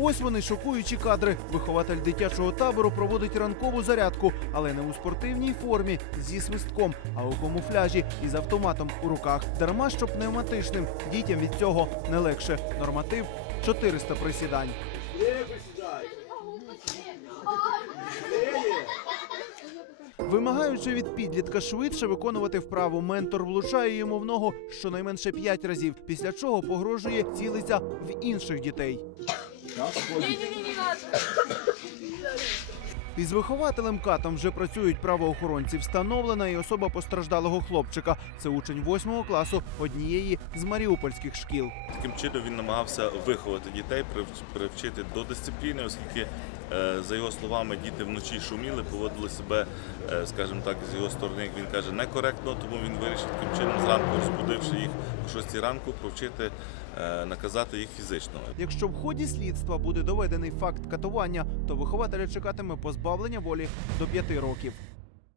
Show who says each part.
Speaker 1: Ось вони шокуючі кадри. Вихователь дитячого табору проводить ранкову зарядку, але не у спортивній формі зі свистком, а у камуфляжі із автоматом у руках. Дарма що пневматичним. Дітям від цього не легше. Норматив 400 присідань. Вимагаючи від підлітка швидше виконувати вправу, ментор влучає йому в ногу щонайменше п'ять разів, після чого погрожує цілиться в інших дітей. Із вихователем катом вже працюють правоохоронці. Встановлена і особа постраждалого хлопчика. Це учень восьмого класу однієї з маріупольських шкіл.
Speaker 2: Таким чином він намагався виховати дітей, привч- привчити до дисципліни, оскільки, е, за його словами, діти вночі шуміли, поводили себе, е, скажімо так, з його сторони, як він каже, некоректно. Тому він вирішив таким чином зранку, розбудивши їх 6 ранку, провчити, е, наказати їх фізично.
Speaker 1: Якщо в ході слідства буде доведений факт катування, то вихователя чекатиме позбавлення волі до п'яти років.